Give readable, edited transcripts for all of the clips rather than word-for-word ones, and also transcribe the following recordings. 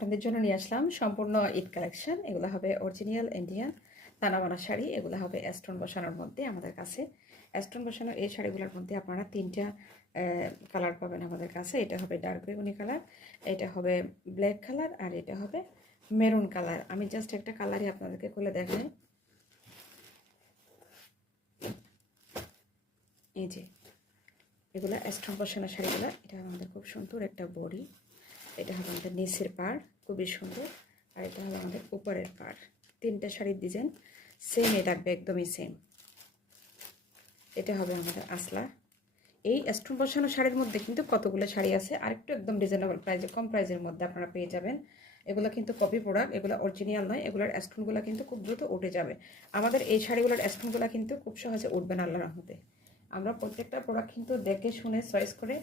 আপনাদের জন্য নিয়ে আসলাম সম্পূর্ণ ঈদ কালেকশন। এগুলো হবে অরিজিনাল ইন্ডিয়ান তানাবানা শাড়ি। এগুলো হবে স্টোন বসানোর মধ্যে। আমাদের কাছে স্টোন বসানো এই শাড়িগুলোর মধ্যে আপনারা তিনটা কালার পাবেন আমাদের কাছে। এটা হবে ডার্ক বেগুনি কালার, এটা হবে ব্ল্যাক কালার, আর এটা হবে মেরুন কালার। আমি জাস্ট একটা কালারই আপনাদেরকে খুলে দেখাই। এই যে এগুলো স্টোন বসানো শাড়িগুলো। এটা আমাদের খুব সুন্দর একটা বডি। এটা হবে আমাদের নিচের পাড়, খুবই সুন্দর। আর এটা হলো আমাদের উপরের পাড়। তিনটা শাড়ির ডিজাইন সেমই থাকবে, একদমই সেম। এটা হবে আমাদের আসলা। এই স্টোন বসানো শাড়ির মধ্যে কিন্তু কতগুলো শাড়ি আছে, আরেকটু একদম রিজনেবল প্রাইসে, কম প্রাইসের মধ্যে আপনারা পেয়ে যাবেন। এগুলো কিন্তু কপি প্রোডাক্ট, এগুলো অরিজিনাল নয়। এগুলোর স্টোনগুলো কিন্তু খুব দ্রুত উঠে যাবে। আমাদের এই শাড়িগুলোর স্টোনগুলো কিন্তু খুব সহজে উঠবে না আল্লাহর রহমতে। আমরা প্রত্যেকটা প্রোডাক্ট কিন্তু দেখে শুনে চয়েস করে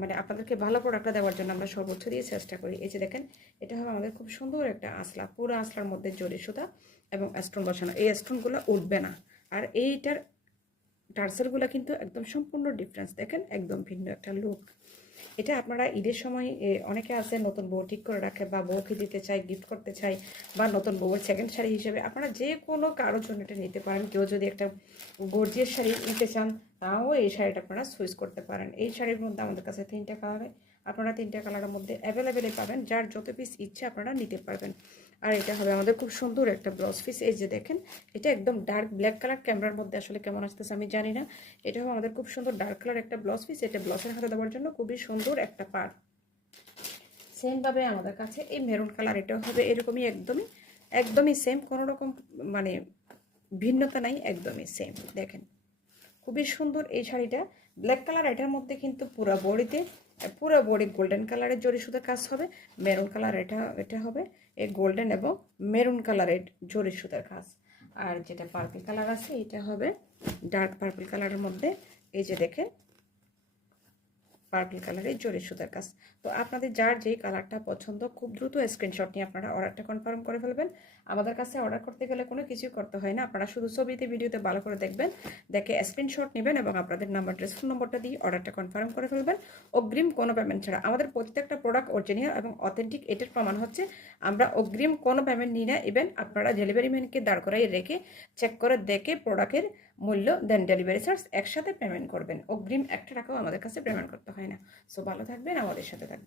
মানে আপনাদেরকে ভালো প্রোডাক্টটা দেওয়ার জন্য আমরা সর্বোচ্চ দিয়ে চেষ্টা করি। এই যে দেখেন, এটা হবে আমাদের খুব সুন্দর একটা আসলা, পুরো আসলার মধ্যে জরি সুতা এবং স্টোন বসানো। এই স্টোনগুলো উঠবে না। আর এইটার টার্সেলগুলো কিন্তু একদম সম্পূর্ণ ডিফারেন্স, দেখেন একদম ভিন্ন একটা লুক। এটা আপনারা ঈদের সময় অনেকে আছে নতুন বউ ঠিক করে রাখে, বা বউকে দিতে চাই, গিফট করতে চাই, বা নতুন বউয়ের সেকেন্ড শাড়ি হিসেবে আপনারা যে কোনো কারোর জন্য এটা নিতে পারেন। কেউ যদি একটা গর্জিয়াস শাড়ি নিতে চান, তাও এই শাড়িটা আপনারা চুজ করতে পারেন। এই শাড়ির মধ্যে আমাদের কাছে তিনটা কালারে, আপনারা তিনটা কালারের মধ্যে অ্যাভেলেবেলে পাবেন। যার যত পিস ইচ্ছে আপনারা নিতে পারবেন। আর এটা হবে আমাদের খুব সুন্দর একটা ব্লাউজ পিস। এই যে দেখেন, এটা একদম ডার্ক ব্ল্যাক কালার, ক্যামেরার মধ্যে আসলে কেমন আসতেছে আমি জানি না। এটা হবে আমাদের খুব সুন্দর ডার্ক কালার একটা ব্লাউজ পিস। এটা ব্লাউজের হাতে দেওয়ার জন্য খুবই সুন্দর একটা পাড়। সেমভাবে আমাদের কাছে এই মেরুন কালার, এটাও হবে এরকমই, একদমই একদমই সেম, কোনো রকম মানে ভিন্নতা নাই, একদমই সেম। দেখেন খুবই সুন্দর এই শাড়িটা, ব্ল্যাক কালার। এটার মধ্যে কিন্তু পুরো বডিতে, পুরো বডি গোল্ডেন কালারের জরি সুতার কাজ হবে। মেরুন কালার এটা হবে এই গোল্ডেন এবং মেরুন কালারের জরি সুতার কাজ। আর যেটা পার্পল কালার আছে, এটা হবে ডার্ক পার্পল কালারের মধ্যে। এই যে দেখেন, পার্পল কালারের জরি সুতার কাজ। তো আপনাদের যার যেই কালারটা পছন্দ, খুব দ্রুত স্ক্রিনশট নিয়ে আপনারা অর্ডারটা কনফার্ম করে ফেলবেন। আমাদের কাছে অর্ডার করতে গেলে কোনো কিছুই করতে হয় না। আপনারা শুধু ছবিতে, ভিডিওতে ভালো করে দেখবেন, দেখে স্ক্রিনশট নেবেন এবং আপনাদের নাম্বার, ড্রেস ফোন নম্বরটা দিয়ে অর্ডারটা কনফার্ম করে ফেলবেন অগ্রিম কোনো পেমেন্ট ছাড়া। আমাদের প্রত্যেকটা প্রোডাক্ট অরিজিনাল এবং অথেন্টিক। এটার প্রমাণ হচ্ছে আমরা অগ্রিম কোনো পেমেন্ট নিই না। ইভেন আপনারা ডেলিভারি ম্যানকে দাঁড় করাই রেখে চেক করে দেখে প্রোডাক্টের মূল্য দেন ডেলিভারি চার্জ একসাথে পেমেন্ট করবেন। অগ্রিম 1 টাকাও আমাদের কাছে পেমেন্ট করতে হয় না। সো ভালো থাকবেন, আমাদের সাথে থাকবেন।